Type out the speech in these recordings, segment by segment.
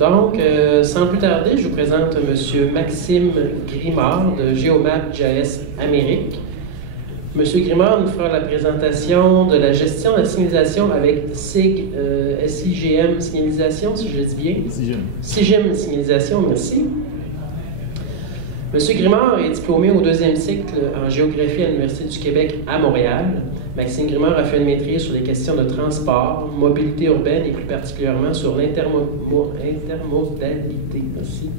Donc, sans plus tarder, je vous présente M. Maxime Grimard de GeoMap.js Amérique. M. Grimard nous fera la présentation de la gestion de la signalisation avec SIGM Signalisation, si je le dis bien. SIGM Signalisation, merci. M. Grimard est diplômé au deuxième cycle en géographie à l'Université du Québec à Montréal. Maxime Grimard a fait une maîtrise sur les questions de transport, mobilité urbaine et plus particulièrement sur l'intermodalité aussi.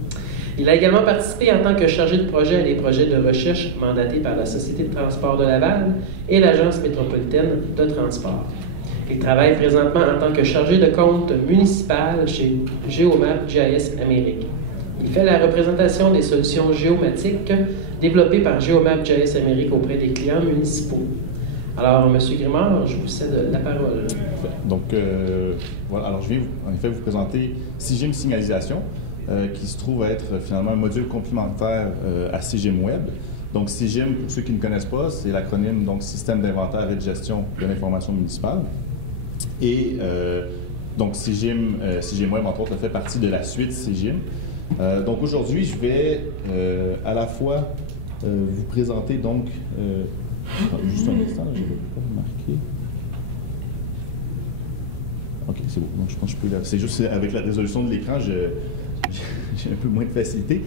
Il a également participé en tant que chargé de projet à des projets de recherche mandatés par la Société de transport de Laval et l'Agence métropolitaine de transport. Il travaille présentement en tant que chargé de compte municipal chez GeoMap.js Amérique. Il fait la représentation des solutions géomatiques développées par GeoMap.js Amérique auprès des clients municipaux. Alors, M. Grimard, je vous cède la parole. Donc, voilà, alors je viens en effet vous présenter SIGM Signalisation, qui se trouve être finalement un module complémentaire à SIGM Web. Donc, SIGM, pour ceux qui ne connaissent pas, c'est l'acronyme donc Système d'inventaire et de gestion de l'information municipale. Et donc, SIGM Web, entre autres, fait partie de la suite SIGM. Donc, aujourd'hui, je vais à la fois vous présenter donc... juste un instant, je ne vais pas marquer. OK, c'est bon. Donc, je pense que je peux... C'est juste avec la résolution de l'écran, j'ai un peu moins de facilité.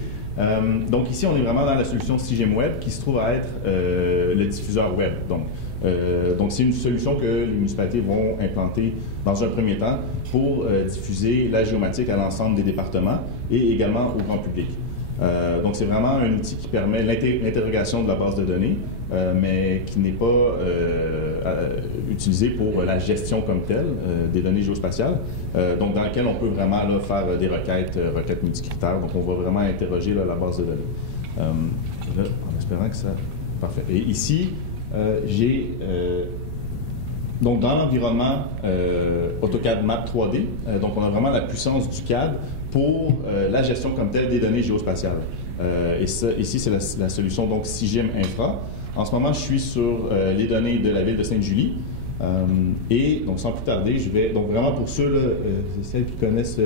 Donc, ici, on est vraiment dans la solution SIGM Web qui se trouve à être le diffuseur web. Donc c'est une solution que les municipalités vont implanter dans un premier temps pour diffuser la géomatique à l'ensemble des départements et également au grand public. Donc, c'est vraiment un outil qui permet l'interrogation de la base de données, mais qui n'est pas utilisé pour la gestion comme telle des données géospatiales, donc dans lequel on peut vraiment là, faire des requêtes multicritères. Donc, on va vraiment interroger là, la base de données. Là, en espérant que ça... Parfait. Et ici, j'ai... donc, dans l'environnement AutoCAD Map 3D, donc on a vraiment la puissance du CAD pour la gestion comme telle des données géospatiales. Et ça, ici, c'est la solution donc SIGM Infra. En ce moment, je suis sur les données de la ville de Sainte-Julie. Et donc, sans plus tarder, je vais... Donc, vraiment pour ceux, celles qui connaissent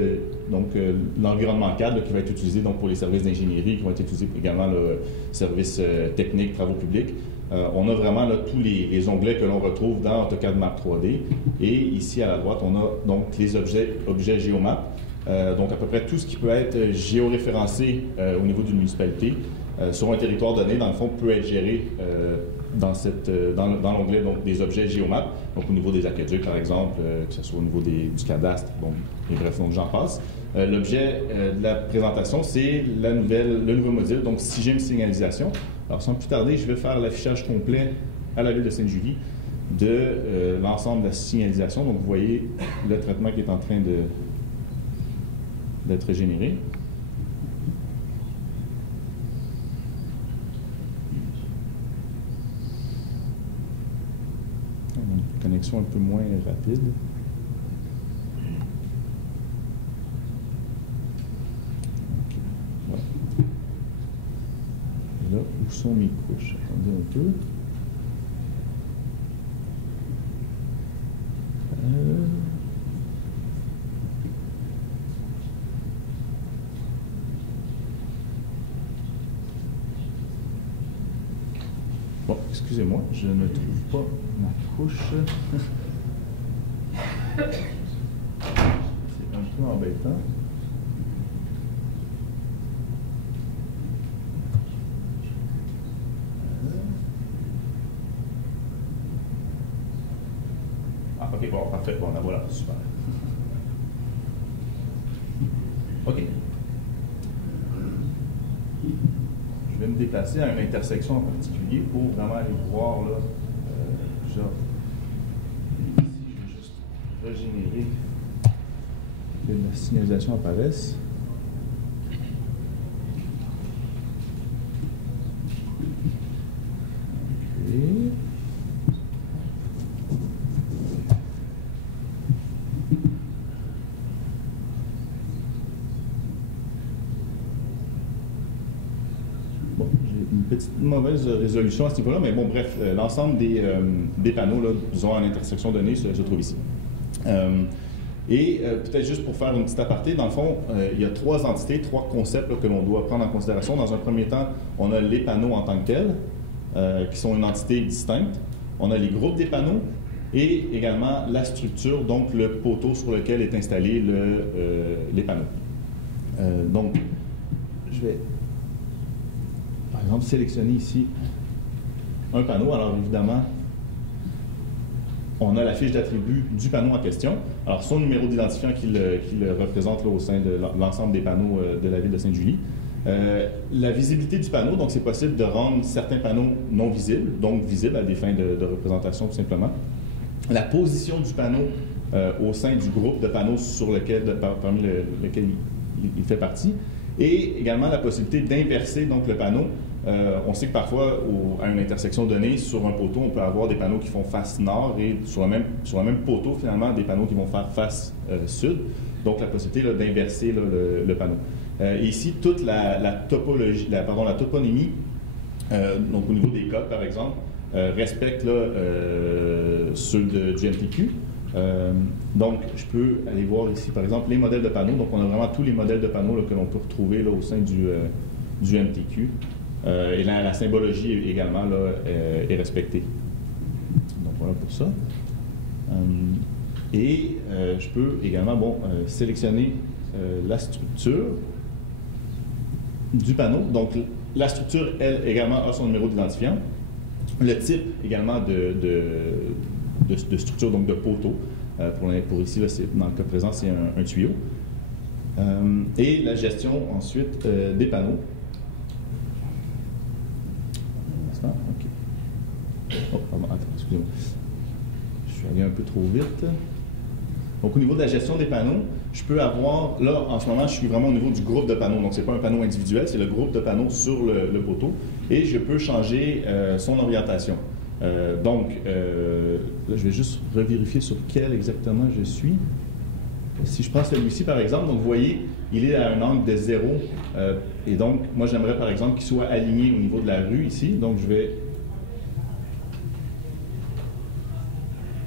l'environnement CAD là, qui va être utilisé donc, pour les services d'ingénierie, qui vont être utilisés également le service technique, travaux publics. On a vraiment là, tous les onglets que l'on retrouve dans AutoCAD Map 3D. Et ici, à la droite, on a donc les objets GeoMap. Donc, à peu près tout ce qui peut être géoréférencé au niveau d'une municipalité sur un territoire donné, dans le fond, peut être géré dans l'onglet des objets GeoMap, donc au niveau des aqueducs, par exemple, que ce soit au niveau du cadastre, bon, et bref, donc j'en passe. L'objet de la présentation, c'est le nouveau module, donc SIGM Signalisation. Alors, sans plus tarder, je vais faire l'affichage complet à la ville de Sainte-Julie de l'ensemble de la signalisation. Donc, vous voyez le traitement qui est en train d'être généré. Une connexion un peu moins rapide. Okay. Voilà. Et là, où sont mes couches? Attendez un peu. Bon, excusez-moi, je ne trouve pas ma couche. C'est un peu embêtant. Ah, ok, bon, parfait. Bon, la voilà, super. Ok. Je vais me déplacer à une intersection en particulier pour vraiment aller voir là, genre, ici, je vais juste régénérer que la signalisation apparaisse. Okay. Une petite mauvaise résolution à ce niveau-là, mais bon, bref, l'ensemble des panneaux, là, disons, à l'intersection donnée, se trouve ici. Et peut-être juste pour faire une petite aparté, dans le fond, il y a trois entités, trois concepts là, que l'on doit prendre en considération. Dans un premier temps, on a les panneaux en tant que tels, qui sont une entité distincte. On a les groupes des panneaux et également la structure, donc le poteau sur lequel est installé les panneaux. Donc, je vais, par exemple, sélectionner ici un panneau. Alors, évidemment, on a la fiche d'attributs du panneau en question. Alors, son numéro d'identifiant qui le représente là, au sein de l'ensemble des panneaux de la ville de Sainte-Julie. La visibilité du panneau, donc c'est possible de rendre certains panneaux non visibles, donc visibles à des fins de représentation tout simplement. La position du panneau au sein du groupe de panneaux parmi lequel il fait partie. Et également la possibilité d'inverser donc le panneau. On sait que parfois, à une intersection donnée, sur un poteau, on peut avoir des panneaux qui font face nord et sur le même poteau, finalement, des panneaux qui vont faire face sud. Donc, la possibilité d'inverser le panneau. Et ici, toute la toponymie, donc au niveau des codes, par exemple, respecte ceux du MTQ. Donc, je peux aller voir ici, par exemple, les modèles de panneaux. Donc, on a vraiment tous les modèles de panneaux là, que l'on peut retrouver là, au sein du MTQ. Et la symbologie également là, est respectée. Donc, voilà pour ça. Je peux également sélectionner la structure du panneau. Donc, la structure, elle, également, a son numéro d'identifiant. Le type, également, de structure, donc de poteau. Pour ici, là, dans le cas présent, c'est un tuyau. Et la gestion, ensuite, des panneaux. Oh, pardon, attends, excusez-moi. Je suis allé un peu trop vite. Donc, au niveau de la gestion des panneaux, je peux avoir, là, en ce moment, je suis vraiment au niveau du groupe de panneaux. Donc, ce n'est pas un panneau individuel, c'est le groupe de panneaux sur le poteau. Et je peux changer son orientation. Là, je vais juste revérifier sur quel exactement je suis. Si je prends celui-ci, par exemple, donc vous voyez, il est à un angle de 0. Et donc, moi, j'aimerais, par exemple, qu'il soit aligné au niveau de la rue, ici. Donc, je vais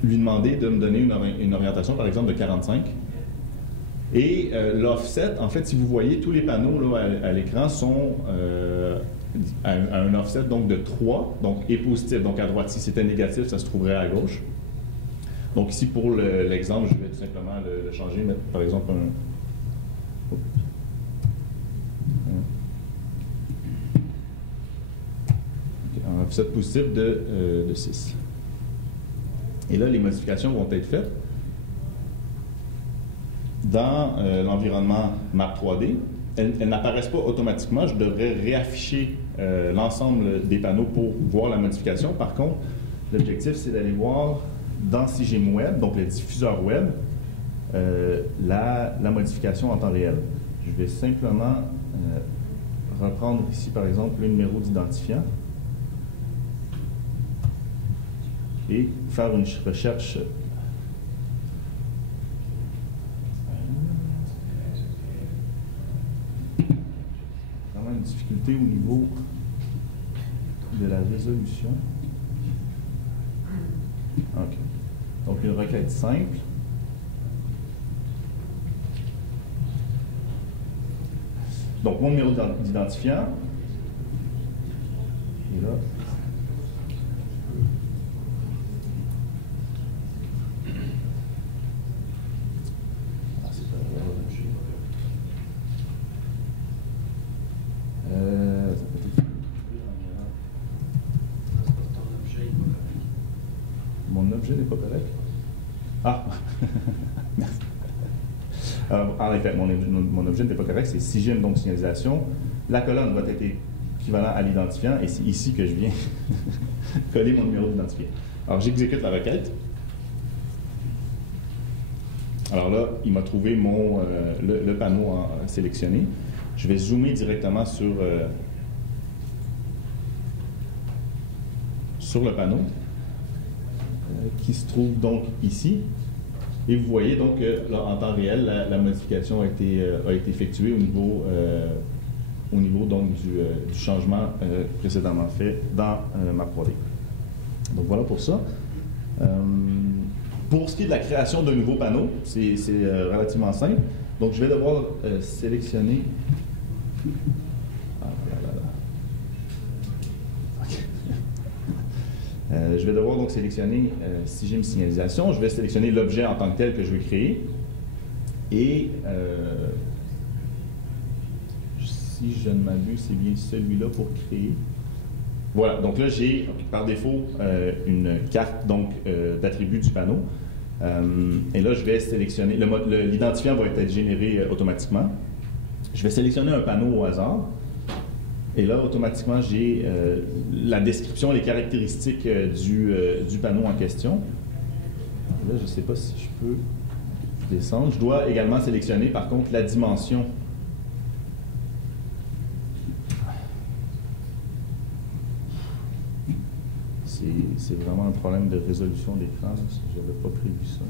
lui demander de me donner une orientation, par exemple, de 45. Et l'offset, en fait, si vous voyez, tous les panneaux là, à l'écran sont à un offset donc, de 3, donc et positif. Donc, à droite, si c'était négatif, ça se trouverait à gauche. Donc, ici, pour l'exemple, je vais tout simplement le changer, mettre, par exemple, un offset positif de 6. Et là, les modifications vont être faites dans l'environnement Map 3D. Elles n'apparaissent pas automatiquement. Je devrais réafficher l'ensemble des panneaux pour voir la modification. Par contre, l'objectif, c'est d'aller voir dans SIGIMweb, donc le diffuseur web, la modification en temps réel. Je vais simplement reprendre ici, par exemple, le numéro d'identifiant et faire une recherche. Vraiment une difficulté au niveau de la résolution. OK. Donc, une requête simple. Donc, mon numéro d'identifiant. Et là. Mon objet n'est pas correct. Ah! Merci. En effet, mon objet n'était pas correct, c'est SIGIM, donc signalisation. La colonne va être équivalent à l'identifiant, et c'est ici que je viens coller mon numéro d'identifiant. Alors, j'exécute la requête. Alors là, il m'a trouvé le panneau sélectionné. Je vais zoomer directement sur le panneau qui se trouve donc ici. Et vous voyez donc que là, en temps réel, la modification a été effectuée au niveau donc, du changement précédemment fait dans Map 3D. Donc voilà pour ça. Pour ce qui est de la création d'un nouveau panneau, c'est relativement simple. Donc, je vais devoir sélectionner... je vais devoir donc sélectionner, si j'ai une signalisation, je vais sélectionner l'objet en tant que tel que je veux créer. Et si je ne m'abuse, c'est bien celui-là pour créer. Voilà, donc là, j'ai par défaut une carte d'attributs du panneau. Et là, je vais sélectionner, l'identifiant va être généré automatiquement. Je vais sélectionner un panneau au hasard. Et là, automatiquement, j'ai la description, les caractéristiques du panneau en question. Là, je ne sais pas si je peux descendre. Je dois également sélectionner, par contre, la dimension. C'est vraiment un problème de résolution d'écran. Je n'avais pas prévu ça.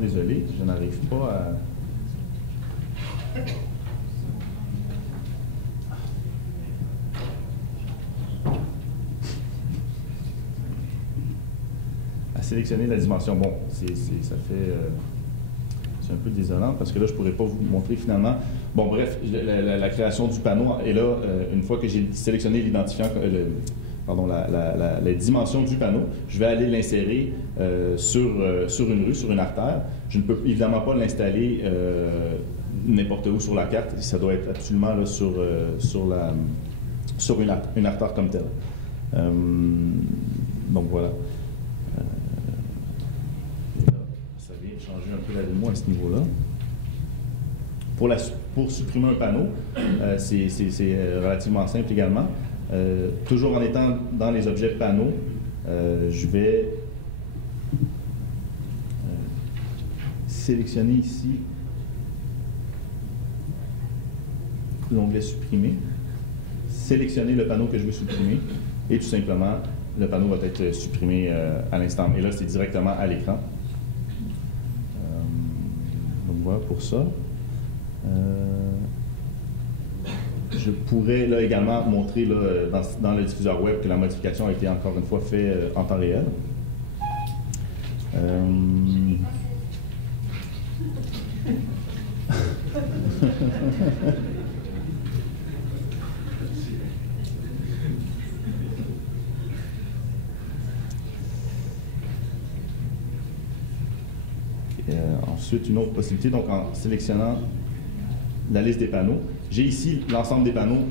Désolé, je n'arrive pas à sélectionner la dimension. Bon, ça fait... c'est un peu désolant parce que là, je ne pourrais pas vous montrer finalement. Bon, bref, la création du panneau est là, une fois que j'ai sélectionné l'identifiant, la dimension du panneau, je vais aller l'insérer sur une rue, sur une artère. Je ne peux évidemment pas l'installer n'importe où sur la carte. Ça doit être absolument là, sur une artère comme telle. Donc voilà. Ça vient changer un peu la démo à ce niveau-là. Pour supprimer un panneau, c'est relativement simple également. Toujours en étant dans les objets panneaux, je vais sélectionner ici l'onglet supprimer, sélectionner le panneau que je veux supprimer et tout simplement le panneau va être supprimé à l'instant. Et là, c'est directement à l'écran. Donc voilà pour ça. Je pourrais là également montrer là, dans le diffuseur web que la modification a été encore une fois faite en temps réel. Ensuite, une autre possibilité, donc en sélectionnant la liste des panneaux, j'ai ici l'ensemble des panneaux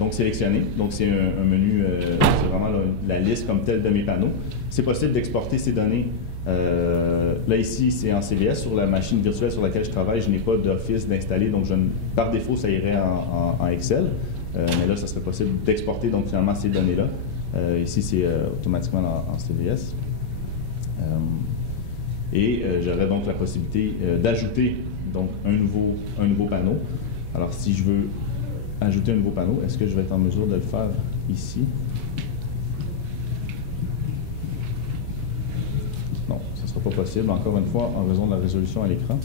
donc sélectionnés. Donc c'est un menu, c'est vraiment là, la liste comme telle de mes panneaux. C'est possible d'exporter ces données. Là ici, c'est en CVS sur la machine virtuelle sur laquelle je travaille. Je n'ai pas d'office d'installer, donc par défaut, ça irait en Excel. Mais là, ça serait possible d'exporter donc finalement ces données-là. Ici, c'est automatiquement en CVS. Et j'aurais donc la possibilité d'ajouter donc un nouveau panneau. Alors, si je veux ajouter un nouveau panneau, est-ce que je vais être en mesure de le faire ici? Non, ce ne sera pas possible, encore une fois, en raison de la résolution à l'écran.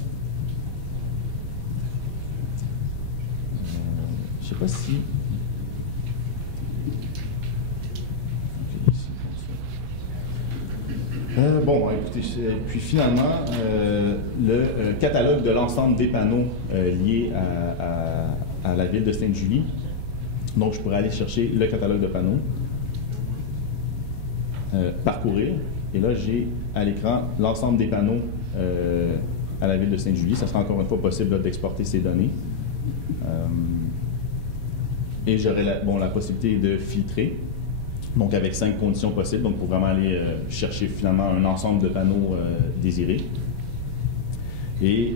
Je ne sais pas si... Bon, écoutez, puis finalement, le catalogue de l'ensemble des panneaux liés à la ville de Sainte-Julie. Donc, je pourrais aller chercher le catalogue de panneaux, parcourir, et là, j'ai à l'écran l'ensemble des panneaux à la ville de Sainte-Julie. Ça sera encore une fois possible d'exporter ces données. Et j'aurai la possibilité de filtrer. Donc, avec 5 conditions possibles, donc pour vraiment aller chercher finalement un ensemble de panneaux désirés. Et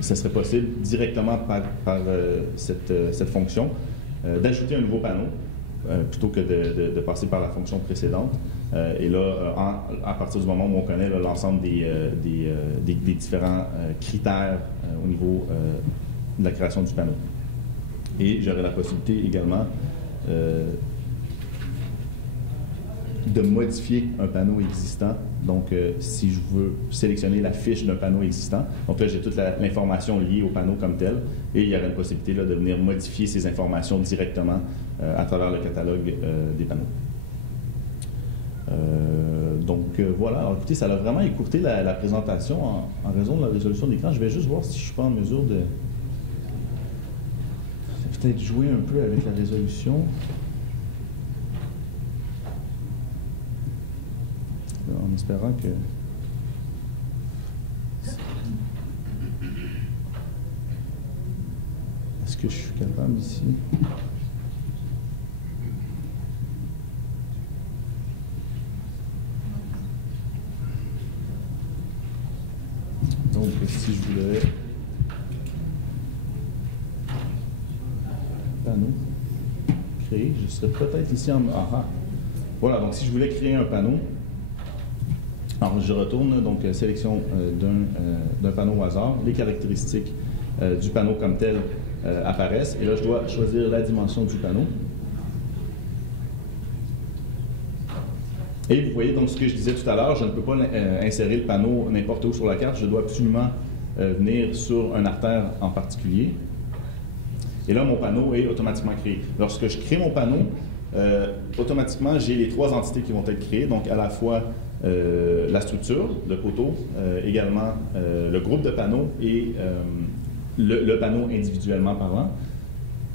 ça serait possible directement par cette fonction d'ajouter un nouveau panneau. plutôt que de passer par la fonction précédente. Et là, à partir du moment où on connaît l'ensemble des différents critères au niveau de la création du panneau. Et j'aurai la possibilité également de modifier un panneau existant. Donc, si je veux sélectionner la fiche d'un panneau existant, donc là, j'ai toute l'information liée au panneau comme tel, et il y aurait une possibilité là, de venir modifier ces informations directement à travers le catalogue des panneaux. Voilà, alors écoutez, ça a vraiment écourté la présentation en raison de la résolution d'écran. Je vais juste voir si je ne suis pas en mesure de peut-être jouer un peu avec la résolution. En espérant que... Est-ce que je suis capable ici? Donc, si je voulais... Panneau. Créer, je serais peut-être ici en... Ah, voilà, donc si je voulais créer un panneau, alors, je retourne, donc, sélection d'un panneau au hasard. Les caractéristiques du panneau comme tel apparaissent. Et là, je dois choisir la dimension du panneau. Et vous voyez, donc, ce que je disais tout à l'heure, je ne peux pas insérer le panneau n'importe où sur la carte. Je dois absolument venir sur un artère en particulier. Et là, mon panneau est automatiquement créé. Lorsque je crée mon panneau, automatiquement, j'ai les trois entités qui vont être créées. Donc, à la fois la structure, le poteau, également le groupe de panneaux et le panneau individuellement parlant.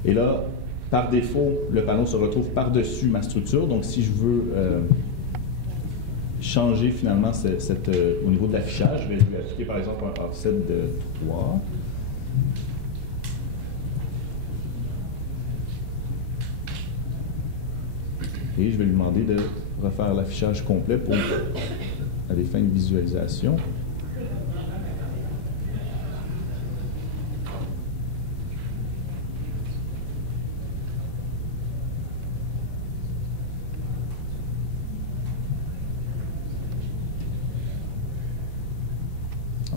Et là, par défaut, le panneau se retrouve par-dessus ma structure. Donc, si je veux changer finalement au niveau de l'affichage, je vais lui appliquer par exemple un offset de 3. Et je vais lui demander de refaire l'affichage complet pour à des fins de visualisation.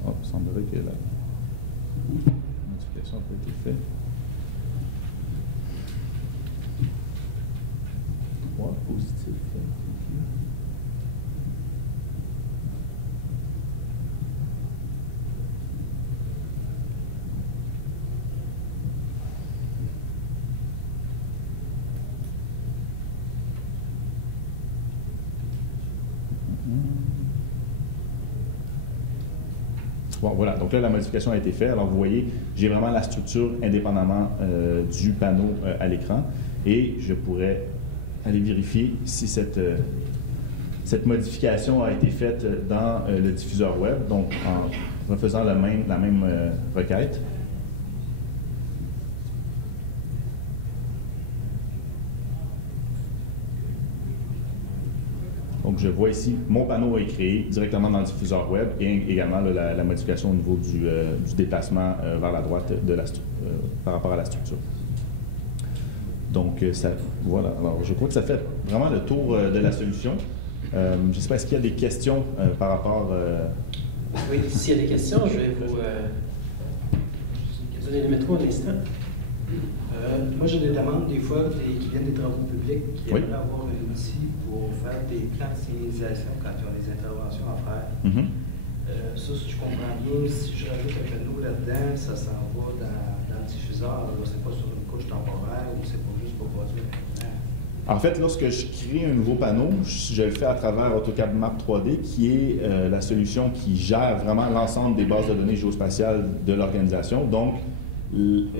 Oh, il semblerait que la modification n'a pas été faite. Positif. Bon, voilà, donc là, la modification a été faite. Alors, vous voyez, j'ai vraiment la structure indépendamment du panneau à l'écran et je pourrais aller vérifier si cette modification a été faite dans le diffuseur web, donc en refaisant la même requête. Donc, je vois ici, mon panneau est créé directement dans le diffuseur web et également là, la modification au niveau du déplacement vers la droite par rapport à la structure. Donc, voilà. Alors, je crois que ça fait vraiment le tour de la solution. Je ne sais pas, est-ce qu'il y a des questions par rapport... Oui, s'il y a des questions, je vais vous donner le métro un instant. Moi, j'ai des demandes, des fois, qui viennent des travaux publics, qui aimeraient avoir un outil pour faire des plans de signalisation quand ils ont des interventions à faire. Ça, si je comprends bien, si je rajoute un panneau là-dedans, ça s'en va dans le diffuseur. C'est pas sur une couche temporaire ou c'est pas juste pour produire un plan. En fait, lorsque je crée un nouveau panneau, je le fais à travers AutoCAD Map 3D, qui est la solution qui gère vraiment l'ensemble des bases de données géospatiales de l'organisation. Donc,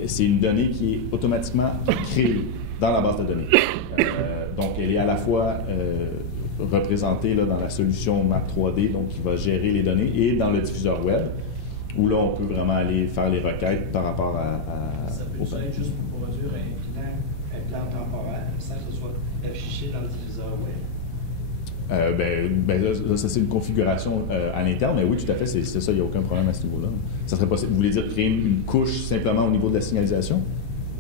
c'est une donnée qui est automatiquement créée dans la base de données. Donc, elle est à la fois représentée là, dans la solution Map 3D, donc qui va gérer les données, et dans le diffuseur web, où là, on peut vraiment aller faire les requêtes par rapport à ça peut être juste pour produire un plan temporaire, sans que ce soit affiché dans le diffuseur web. Là, ça, c'est une configuration à l'interne, mais oui, tout à fait, c'est ça, il n'y a aucun problème à ce niveau-là. Ça serait possible, vous voulez dire créer une couche simplement au niveau de la signalisation?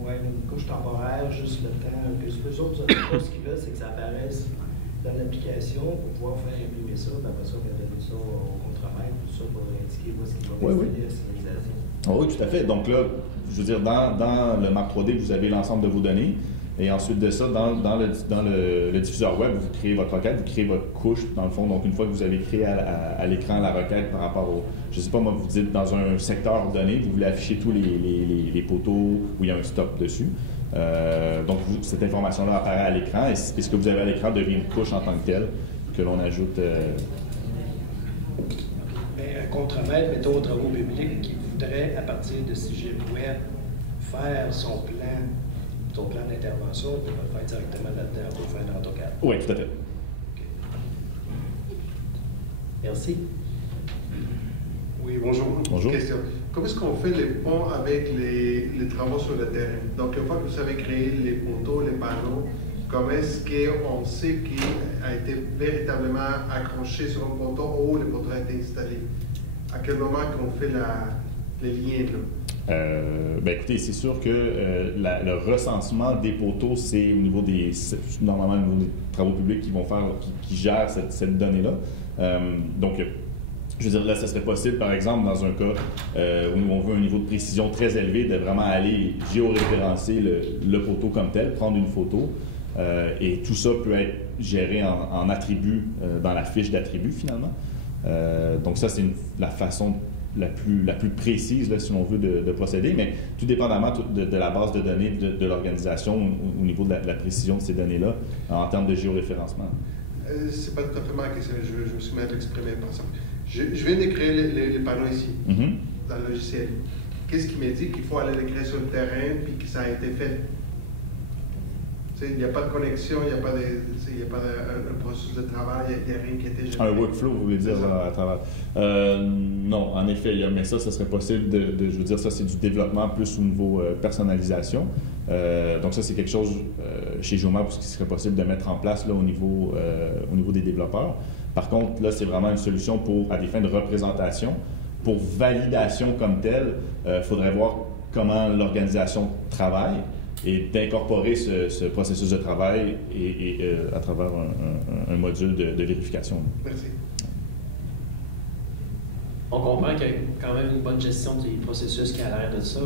Oui, une couche temporaire, juste le temps. Que eux autres, ce qu'ils veulent, c'est que ça apparaisse dans l'application pour pouvoir faire imprimer ça, puis après ça, on va donner ça au contremaître, tout ça, pour indiquer ce qui va installer la signalisation. Oui, tout à fait. Donc là, je veux dire, dans le Map 3D, vous avez l'ensemble de vos données. Et ensuite de ça, dans le diffuseur web, vous créez votre requête, vous créez votre couche, dans le fond. Donc, une fois que vous avez créé à l'écran la requête par rapport au... Je ne sais pas, moi, vous dites dans un secteur donné, vous voulez afficher tous les poteaux où il y a un stop dessus. Donc, cette information-là apparaît à l'écran. Et ce que vous avez à l'écran devient une couche en tant que telle que l'on ajoute... Un contremaître, mettons, aux travaux publics, qui voudrait, à partir de CIGIM Web, faire son plan d'intervention, il va le faire directement là-dedans pour faire un AutoCAD. Oui, tout à fait. Okay. Merci. Oui, bonjour. Bonjour. Question. Comment est-ce qu'on fait les ponts avec les travaux sur le terrain? Donc, une fois que vous avez créé les poteaux, les panneaux, comment est-ce qu'on sait qu'il a été véritablement accroché sur un poteau ou le poteau a été installé? À quel moment qu'on fait les liens là? Ben écoutez, c'est sûr que le recensement des poteaux, c'est normalement au niveau des travaux publics qui gèrent cette donnée-là. Donc, je veux dire, là, ça serait possible, par exemple, dans un cas où on veut un niveau de précision très élevé, de vraiment aller géoréférencer le poteau comme tel, prendre une photo, et tout ça peut être géré en attributs dans la fiche d'attributs, finalement. Donc ça, c'est la façon la plus précise, là, si on veut, de procéder, mais tout dépendamment de la base de données de l'organisation au niveau de la précision de ces données-là en termes de géoréférencement. C'est pas tout à fait ma question, je me suis mal exprimé par ça. Je viens de créer les panneaux ici, dans le logiciel. Qu'est-ce qui me dit qu'il faut aller les créer sur le terrain puis que ça a été fait? Il n'y a pas de connexion, il n'y a pas un processus de travail, il n'y a rien qui a été généré. Un workflow, vous voulez dire, à travers? Non, en effet, mais ça serait possible je veux dire, ça c'est du développement plus au niveau personnalisation. Donc ça, c'est quelque chose chez Geomap qui serait possible de mettre en place là, au niveau des développeurs. Par contre, là, c'est vraiment une solution à des fins de représentation. Pour validation comme telle, il faudrait voir comment l'organisation travaille et d'incorporer ce processus de travail à travers un module de vérification. Merci. On comprend qu'il y a quand même une bonne gestion des processus qui a l'air de ça.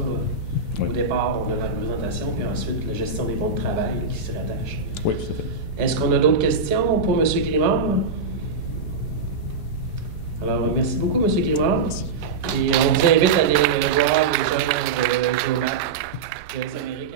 Oui. Au départ, on a la représentation, puis ensuite la gestion des bons de travail qui s'y rattachent. Oui, tout à fait. Est-ce qu'on a d'autres questions pour M. Grimard? Alors, merci beaucoup, M. Grimard. Merci. Et on vous invite à aller voir les gens de Geomap, de l'Amérique.